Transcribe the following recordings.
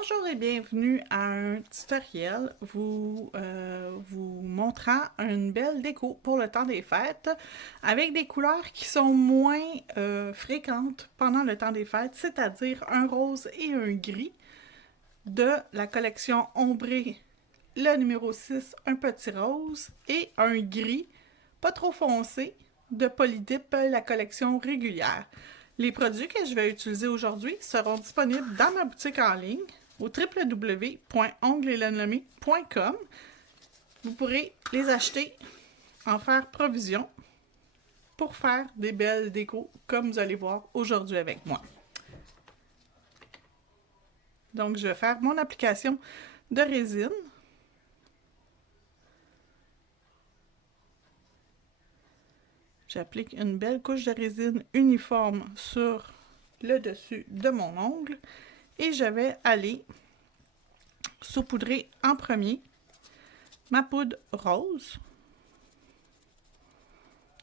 Bonjour et bienvenue à un tutoriel vous montrant une belle déco pour le temps des fêtes avec des couleurs qui sont moins fréquentes pendant le temps des fêtes, c'est-à-dire un rose et un gris de la collection Ombré, le numéro 6, un petit rose, et un gris pas trop foncé de Polydip, la collection régulière. Les produits que je vais utiliser aujourd'hui seront disponibles dans ma boutique en ligne au www.onglesetlenlamy.com. Vous pourrez les acheter, en faire provision pour faire des belles décos comme vous allez voir aujourd'hui avec moi. Donc, je vais faire mon application de résine. J'applique une belle couche de résine uniforme sur le dessus de mon ongle et je vais aller saupoudrer en premier ma poudre rose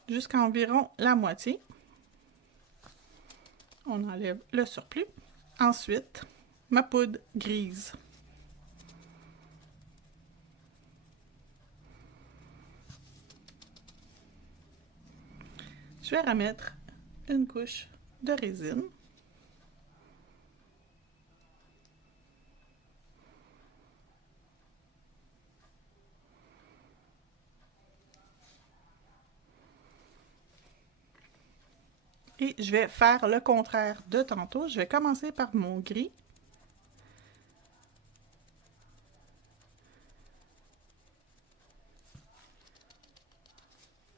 jusqu'à environ la moitié. On enlève le surplus. Ensuite, ma poudre grise. Je vais remettre une couche de résine. Et je vais faire le contraire de tantôt. Je vais commencer par mon gris.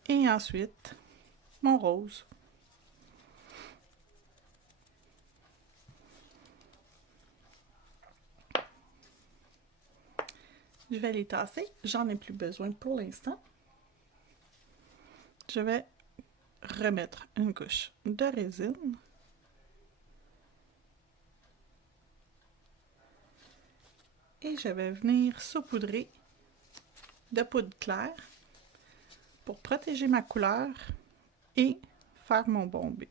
Et ensuite, mon rose. Je vais les tasser. J'en ai plus besoin pour l'instant. Je vais remettre une couche de résine. Et je vais venir saupoudrer de poudre claire pour protéger ma couleur et faire mon bombé.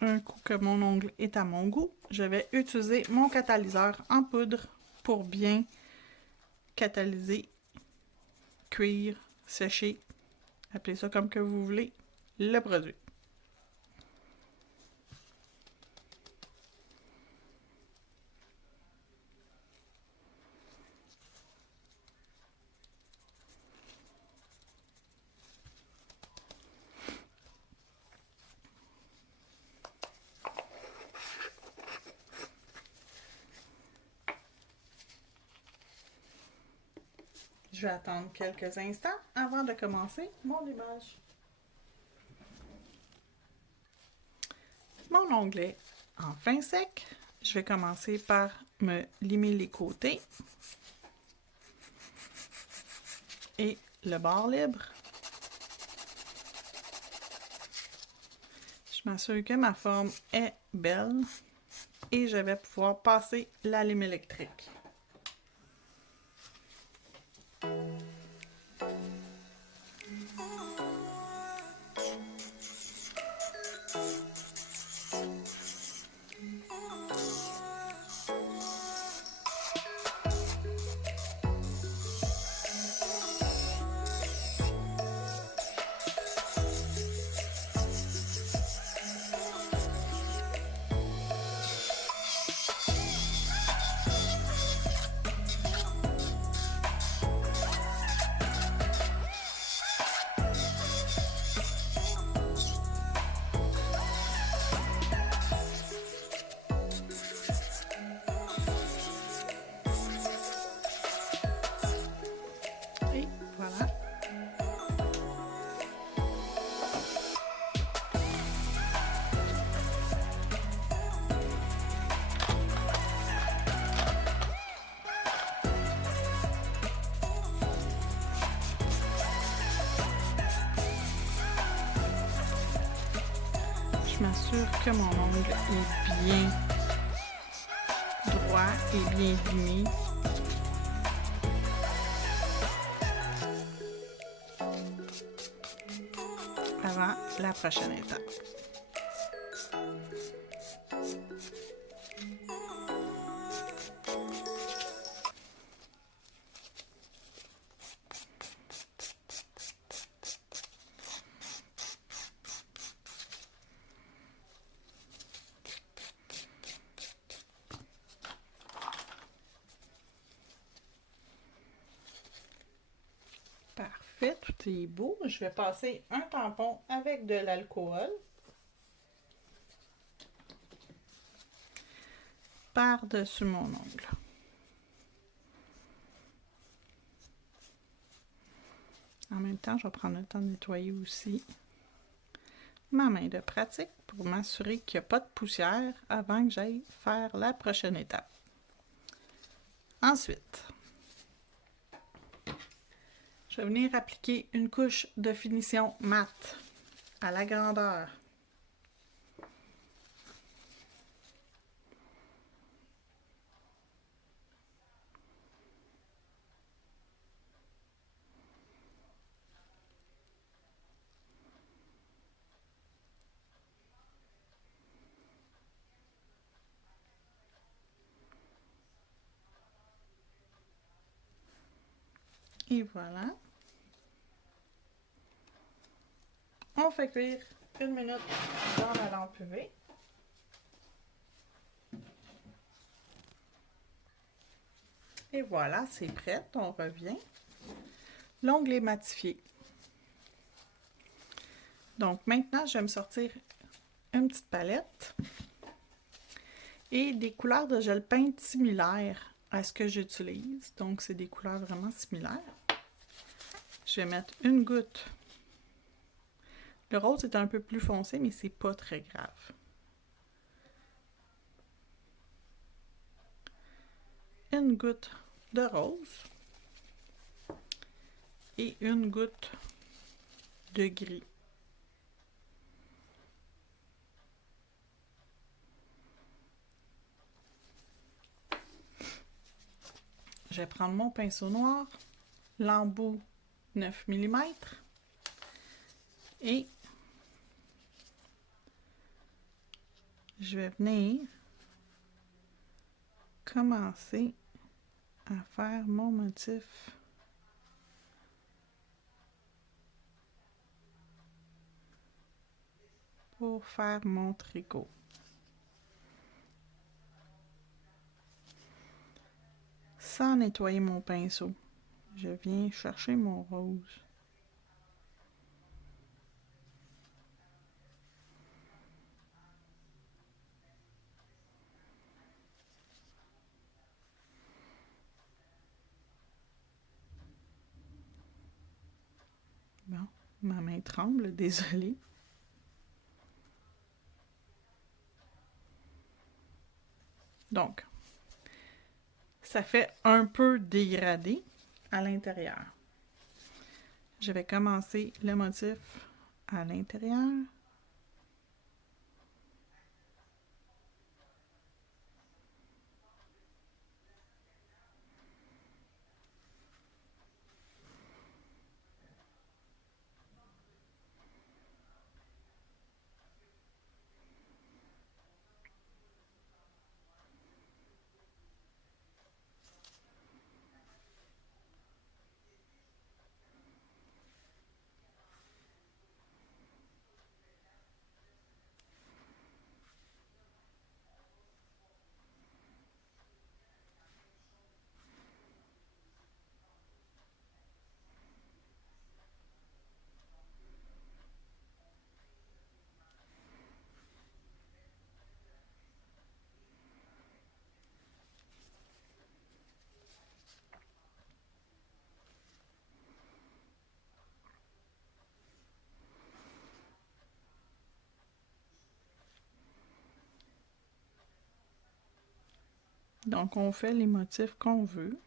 Un coup que mon ongle est à mon goût, je vais utiliser mon catalyseur en poudre pour bien catalyser, cuire, sécher, appelez ça comme que vous voulez, le produit. Je vais attendre quelques instants avant de commencer mon limage. Mon onglet en fin sec, je vais commencer par me limer les côtés et le bord libre. Je m'assure que ma forme est belle et je vais pouvoir passer la lime électrique. Voilà. Je m'assure que mon ongle est bien droit et bien limé. Avant la prochaine étape. Parfait, tout est beau. Je vais passer un tampon avec de l'alcool par-dessus mon ongle. En même temps, je vais prendre le temps de nettoyer aussi ma main de pratique pour m'assurer qu'il n'y a pas de poussière avant que j'aille faire la prochaine étape. Ensuite, je vais venir appliquer une couche de finition mat à la grandeur. Et voilà. On fait cuire 1 minute dans la lampe UV. Et voilà, c'est prêt. On revient. L'ongle est matifié. Donc maintenant, je vais me sortir une petite palette et des couleurs de gel peinte similaires à ce que j'utilise. Donc, c'est des couleurs vraiment similaires. Je vais mettre une goutte. Le rose est un peu plus foncé, mais c'est pas très grave. Une goutte de rose et une goutte de gris. Je vais prendre mon pinceau noir, l'embout 9 mm et je vais venir commencer à faire mon motif pour faire mon tricot. Sans nettoyer mon pinceau, je viens chercher mon rose. Bon, ma main tremble, désolée. Donc, ça fait un peu dégradé à l'intérieur. Je vais commencer le motif à l'intérieur. Donc, on fait les motifs qu'on veut.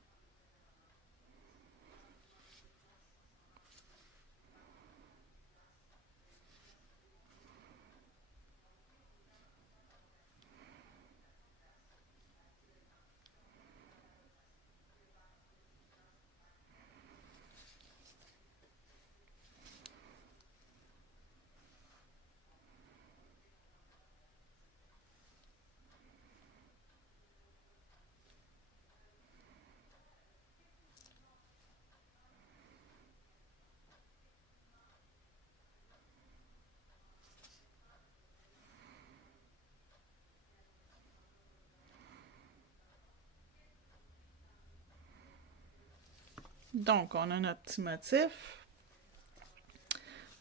Donc, on a notre petit motif.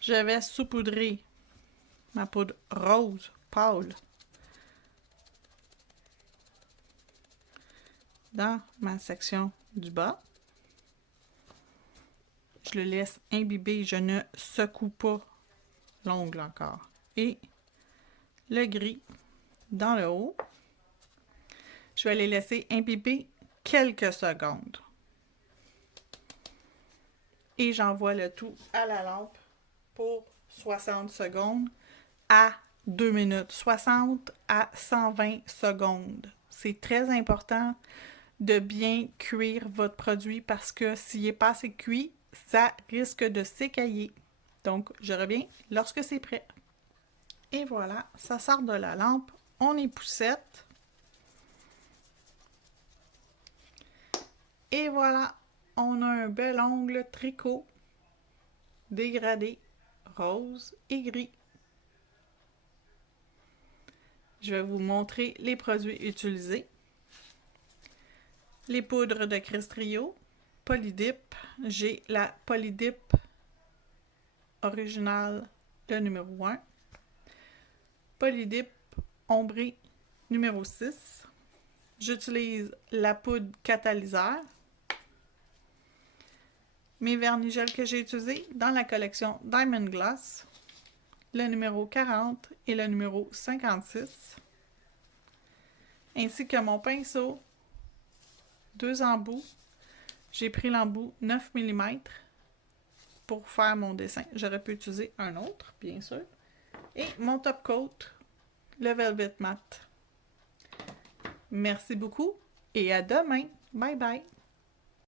Je vais saupoudrer ma poudre rose pâle dans ma section du bas. Je le laisse imbiber, je ne secoue pas l'ongle encore. Et le gris dans le haut. Je vais les laisser imbiber quelques secondes. Et j'envoie le tout à la lampe pour 60 secondes à 2 minutes. 60 à 120 secondes. C'est très important de bien cuire votre produit parce que s'il n'est pas assez cuit, ça risque de s'écailler. Donc, je reviens lorsque c'est prêt. Et voilà, ça sort de la lampe. On époussette. Et voilà, on a un bel ongle tricot dégradé, rose et gris. Je vais vous montrer les produits utilisés. Les poudres de Crest-Trio, Polydip. J'ai la Polydip originale, le numéro 1. Polydip ombré numéro 6. J'utilise la poudre catalyseur. Mes vernis gel que j'ai utilisés dans la collection Diamond Gloss, le numéro 40 et le numéro 56, ainsi que mon pinceau 2 embouts. J'ai pris l'embout 9 mm pour faire mon dessin. J'aurais pu utiliser un autre, bien sûr. Et mon top coat, le Velvet Matte. Merci beaucoup et à demain. Bye bye.